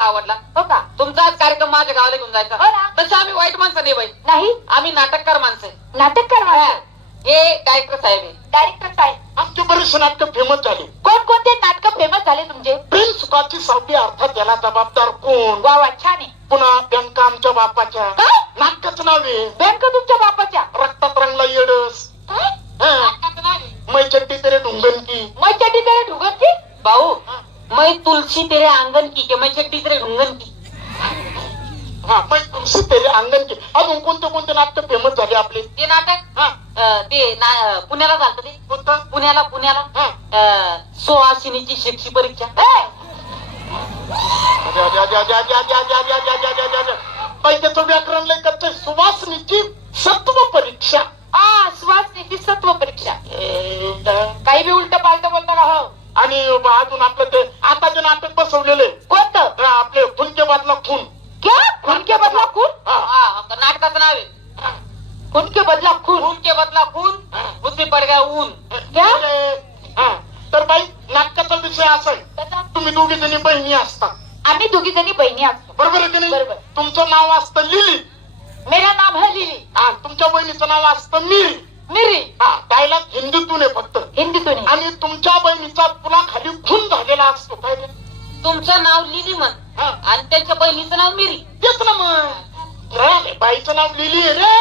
आवडला हो का? तुमचा आज कार्यक्रम माझ्या गावाला घेऊन जायचा. हो ना. तसं आम्ही वाईट माणसं नाही बाई, नाही आम्ही नाटककार माणसं आहे. नाटककार माणसं. हे डायरेक्टर साहेब आहे. डायरेक्टर साहेब आमचे बरेचसे नाटक फेमस झाले. कोणकोणते नाटक फेमस झाले तुमचे? प्रेम सुखाची सावली अर्थात याला जबाबदार कोण? वा वा छान आहे. पुन्हा बँका आमच्या बापाच्या. काय? नाटकाचं नाव आहे बँक तुमच्या बापाच्या? रक्तात रंगला येडस. काय? नाटकाचं नाव आहे. मै चट्टी तेरे ढुंगन की. मैचडी तेरे ढुगती. भाऊ मैं तुलसी तेरे आंगन की के मैं चट्टी तेरे ढुंगन की. हा मै तुलसी तेरे अंगण की. अजून कोणते कोणते नाटक फेमस झाले आपले? ते नाटक हा पुण्याला झालं ते. कोणतं? पुण्याला हा. सुहासिनीची शिक्षी परीक्षा. त्याचं व्याकरण लय कच्चं. सुवासनीची सत्व परीक्षा. श्वासनीची सत्व परीक्षा. काही बी उलट पालट बोलता का? हो. आणि अजून आपलं ते आता जे नाटक बसवलेले कोणतं? आपले खुनके बदला खून. क्या? खून के बदला खून. नाटकाचं नाव आहे खून के बदला खून. खून के बदला खून उससे पड गया ऊन. क्या? हा. तर बाई नाटकाचा विषय असा आहे, त्याचा? तुम्ही दोघी जणी बहिणी असता, आम्ही दोघी जणी बहिणी असतो. बरोबर आहे की नाही? बरोबर. तुमचं नाव असतं लिली. मेरा नाम है लिली. हा. तुमच्या बहिणीचं नाव असतं मिरी. मिरी. हा. डायलॉग हिंदीतून आहे फक्त. हिंदीतून आहे. आणि तुमच्या बहिणीचा तुला खाली खून झालेला असतो. काय ते? तुमचं नाव लिली म्हण हा. आणि त्यांच्या बहिणीचं नाव मिरी. तेच ना मग. रे, बाईचं नाव लिली आहे रे.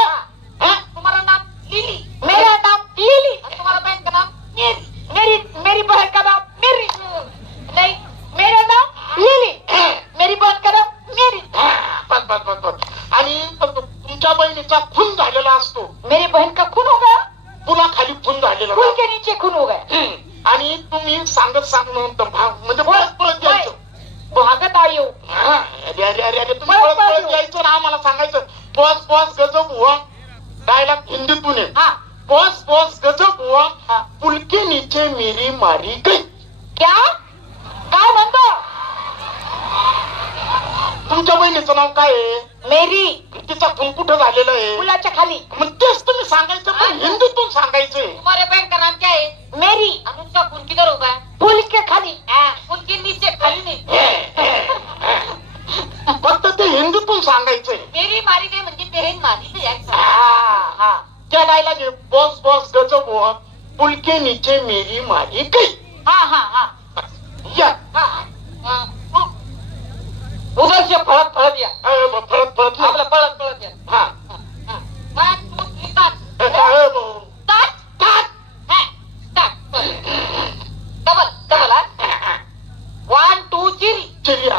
हा? तुम्हाला नाव लिली, मेरा नाम लिली. तुम्हाला बहन का नाव मेरी. मेरी बहन का नाम मेरी. नहीं, मेरा नाम लिली. मेरी बहन का नाम मेरी. बस बस बस बस. आणि तुमच्या बहिणीचा खून झालेला असतो. मेरी बहन का खून हो गया. पुन्हा खाली खून झालेला खून असतो. के नीचे खून हो गया. आणि तुम्ही सांगत म्हणजे पळत पळत यायचं. भागत आयो. हा. अरे तुम्ही पळत पळत यायचं ना आम्हाला सांगायचं बॉस बॉस गजब हुआ. डायलॉग हिंदीतून आहे. हाँ. बॉस बॉस गजब हुआ. हाँ. पुल के नीचे मेरी मारी गई. क्या? काय म्हणतो? तुमच्या बहिणीचं नाव काय आहे? मेरी. तिचा खून कुठं झालेला आहे? पुलाच्या खाली. मग तेच तुम्ही सांगायचं पण हिंदीतून सांगायचंय. तुम्हारे बहन का नाम क्या है? मेरी. और उनका खून किधर होगा? पुल के खाली. खून के नीचे खाली नहीं. फक्त ते हिंदीतून सांगायचंय. मेरी मारी गई म्हणजे बहीण मारी गई यार. हा. त्या डायलॉग आहे बॉस बॉस गजब हुआ. पुल के नीचे मेरी मारी गई. हाँ हाँ हाँ. या. उधर से पळत पळत या. परत परत आपलं पळत पळत या. हा. One, two, three, start. ताट. Start. हा, start. Double, double, हा. One, two, three. चलिए.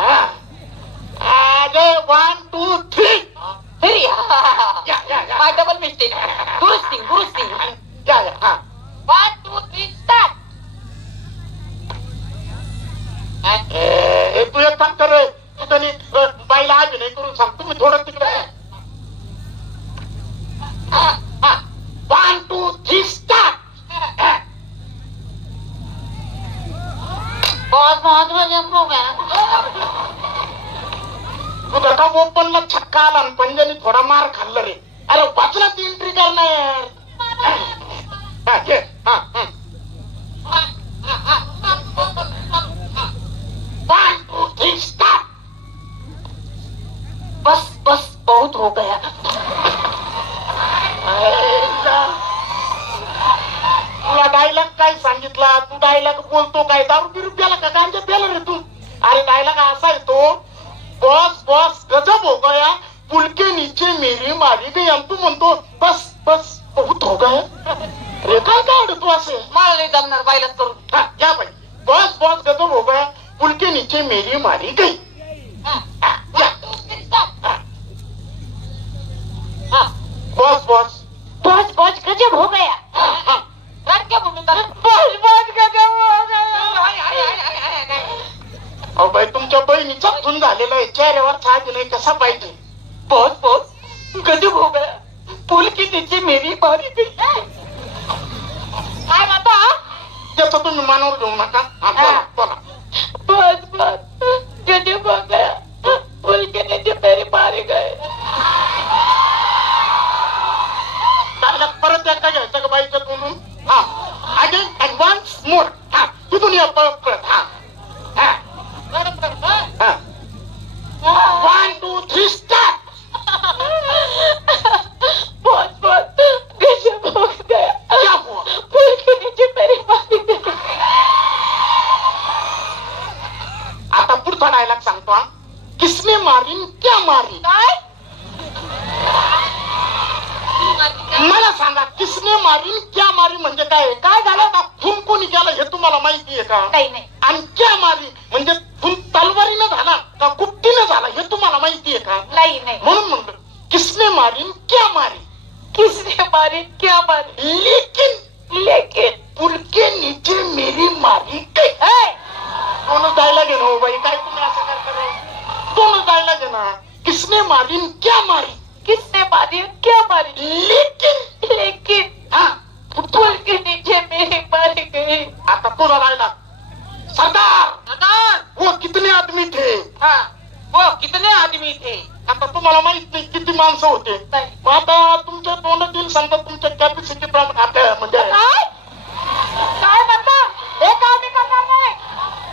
अरे 1 2 3. Three. या या या. My double mistake. दुरुस्ती. या या. हा. One, two, three, start. तू एक काम कर. तू त्यांनी बाईला अभिनय करून सांग. तुम्ही थोडं तिकडे. 1 2 3 स्टार्ट. बहुत वजन हो गया. तुझा का ओपनला छक्का आला आणि पंजानी थोडा मार खाल्ला रे. अरे वाचनात एंट्री करणार. हा घे. हा. 1 2 3 स्टार्ट. बस बहुत हो गया. तुला डायलॉग काय सांगितला? तू डायलॉग बोलतो काय? दारू बिरू प्याला का? गांजा प्याला रे तू? अरे डायलॉग असा आहे तो बॉस बॉस गजब हो गया. पुल के नीचे मेरी मारी गई. आणि तू म्हणतो बस बस बहुत हो गया. अरे काय काय आवडत तू असे? मला नाही जमणार बायलाच करून. हा या बाई. बॉस बॉस गजब हो गया. पुल के नीचे मेरी मारी गई. या. Boss boss. बस गजब हो गया. रडक्या भूमिका. बस गजब हो गया. अहो बाई तुमच्या बहिणीचा खून झालेला आहे. चेहऱ्यावर छाज नाही. कसा पाहिजे? बॉस गजब हो गया. पुल के नीचे मेरी मारी गई. काय म्हणतो? त्याचं तुम्ही मानावर घेऊ नका. हा, बोला, बोला. बस गजब हो गया. पुल के नीचे मेरी मारी गई. डायलॉग परत एकदा घ्यायचं का बाईचं बोलून? हा. Again and once more. हा. तिथून या परत परत. हा. हा. हा. 3 स्टार्ट. बॉस बॉस गजब हो गया. क्या हुआ? पुल के नीचे मेरी मारी गई. आता पुढचा डायलॉग सांगतो हा. किसने मारी क्या मारी? काय? मला सांगा किसने मारी क्या मारी म्हणजे काय? काय झालं? आता खून कोणी केलं हे तुम्हाला माहिती आहे का? नाही नाही. आणि क्या मारी म्हणजे खून तलवारीनं झाला का कुपटीनं झाला हे तुम्हाला माहिती आहे का? नाही नाही. म्हणून म्हणलं किसने मारी क्या मारी. किसने मारी क्या मारी? लेकिन पुल के नीचे मेरी मारी गई. ए, दोनच डायलॉग आहे ना हो बाई, काय तुम्ही असं करता? दोनच डायलॉग आहे ना. किसने मारी क्या मारी. किसने मारी क्या मारी? लेकिन हा पुल के नीचे मेरी मारी गई. आता तुझा डायलॉग. सरदार वो कितने आदमी थे. वो कितने आदमी थे. आता तुम्हाला माहित नाही किती माणसं होते. नाही. मग आता तुमच्या तोंडातील समजा तुमच्या कॅपॅसिटी प्रमाणे आपल्या म्हणजे काय? काय म्हणता? हे काम मी करणार नाही.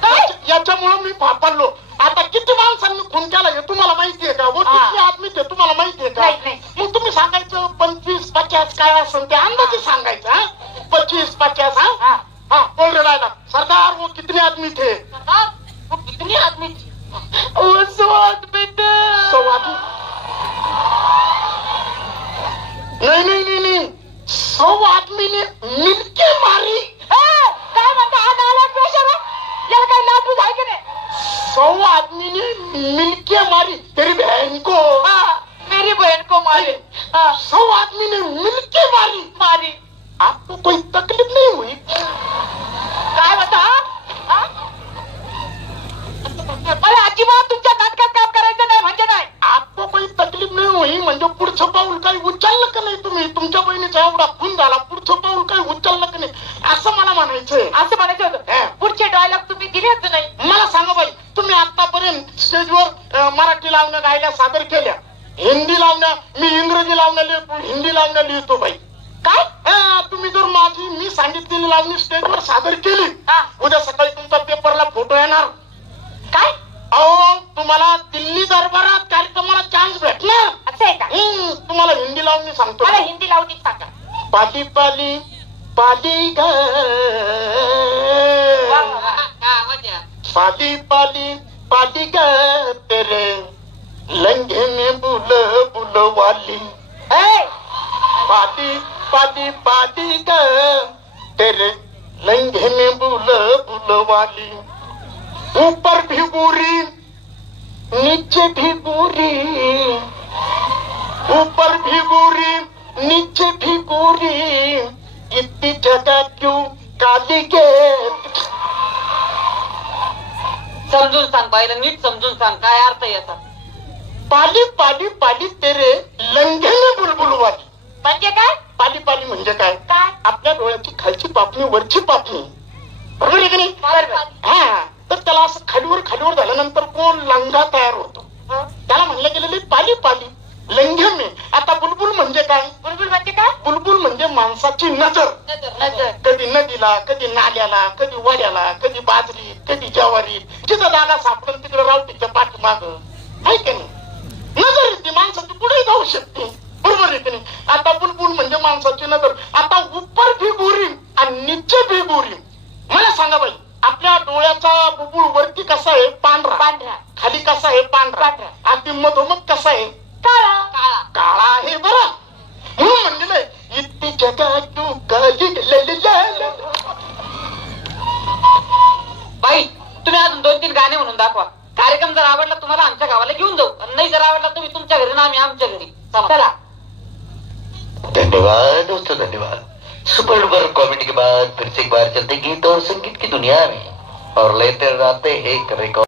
काय? याच्यामुळे मी फापडलो. आता किती माणसांनी खून केला हे तुम्हाला माहितीये का? वो किती आदमी ते तुम्हाला माहितीये का? नाही, नाही. मग तुम्ही सांगायचं 25-50 काय असेल ते अंदाजे सांगायचं. हा 25-50. हा हा बोल रे डायलॉग. सरदार वो कितने आदमी थे. वो कितने आदमी थे. वो 100 आदमी थे. 100 आदमी. नहीं नहीं नहीं नहीं 100 आदमी ने मिलके मारी. ए, काय म्हणता? हा नालायक पेशा आहे. याला काही लाजूच आहे की नाही? 100 आदमी ने मिलके मारी तेरी बहन को. हाँ, मेरी बहन को मारी. हाँ, 100 आदमी ने मिलके मारी. मारी. आपको कोई तकलीफ नहीं हुई. काय म्हणता? हा? मला अजिबात तुमच्या नाटकात काम करायचं नाही म्हणजे नाही. आपको कोई तकलीफ नहीं हुई म्हणजे पुढचं पाऊल काही उचललं का नाही तुम्ही. तुमच्या बहिणीचा एवढा खून झाला पुढचं पाऊल काही उचललं का नाही असं मला म्हणायचंय. असं म्हणायचं होतं. पुढचे डायलॉग तुम्ही दिलेच नाही. मला सांगा बाई तुम्ही आतापर्यंत स्टेजवर मराठी लावण्या गायला सादर केल्या. हिंदी लावण्या मी इंग्रजी लावण्या लिहितो हिंदी लावण्या लिहितो बाई. काय? तुम्ही जर मी सांगितलेली लावणी स्टेजवर सादर केली हा. उद्या सकाळी तुमचा पेपरला फोटो येणार. काय? अहो तुम्हाला दिल्ली दरबारात कार्यक्रमाला चान्स भेटणार. असं आहे का? तुम्हाला हिंदी लावणी सांगतो. मला हिंदी लावणी सांगा. पाली पाली पाली ग वा, वा, वा. पाली पाली पाली ग तेरे लंघे में बुल वाली. ए, पाली पाली पाली ग तेरे लंघे में बुल वाली. ऊपर भी गोरी नीचे भी गोरी. ऊपर भी गोरी नीचे भी गोरी. इतनी जगह क्यों काली के. समजून सांग बाईला, नीट समजून सांग काय अर्थ याचा. पाली पाली पाली तेरे लंघे में बुलबुल वाली. म्हणजे काय? पाली पाली म्हणजे काय? काय? आपल्या डोळ्याची खालची पापणी वरची पापणी. बरोबर आहे की नाही? बरोबर. हा तर त्याला असं खालीवर झाल्यानंतर कोण लंगा तयार होतो. त्याला म्हणलं गेलेली पाली पाली लंघे में. आता बुलबुल म्हणजे काय? बुलबुल म्हणजे काय? बुलबुल म्हणजे माणसाची नजर. नजर. कधी नदीला कधी नाल्याला कधी वाड्याला कधी बाजरीत कधी ज्वारीत जिथं जागा सापडेल तिकडे रावटीच्या पाठीमाग आहे की नाही. नजर येते माणसाची पुढे जाऊ शकते. बरोबर आहे की नाही. आता बुलबुल म्हणजे माणसाची नजर. आता ऊपर भी गोरी आणि नीचे भी गोरी. मला सांगा बाई आपल्या डोळ्याचा बुबुळ वरती कसा आहे? पांढरा. पांढरा. खाली कसा आहे? पांढरा. पांढरा. अगदी मधोमध कसा आहे? काळा. काळा. काळा आहे बरं. म्हणून म्हणजे इतकी जगा तू काली बाई तुम्ही अजून 2-3 गाणे म्हणून दाखवा. कार्यक्रम जर आवडला तुम्हाला आमच्या गावाला घेऊन जाऊ. आणि नाही जर आवडला तुम्ही तुमच्या घरी ना आम्ही आमच्या घरी. चला. धन्यवाद दोस्तों धन्यवाद. सुपर डुपर कॉमेडी के बाद फिर से एक बार चलते गीत और संगीत की दुनिया में और लेते रहते हैं एक रिकॉर्ड.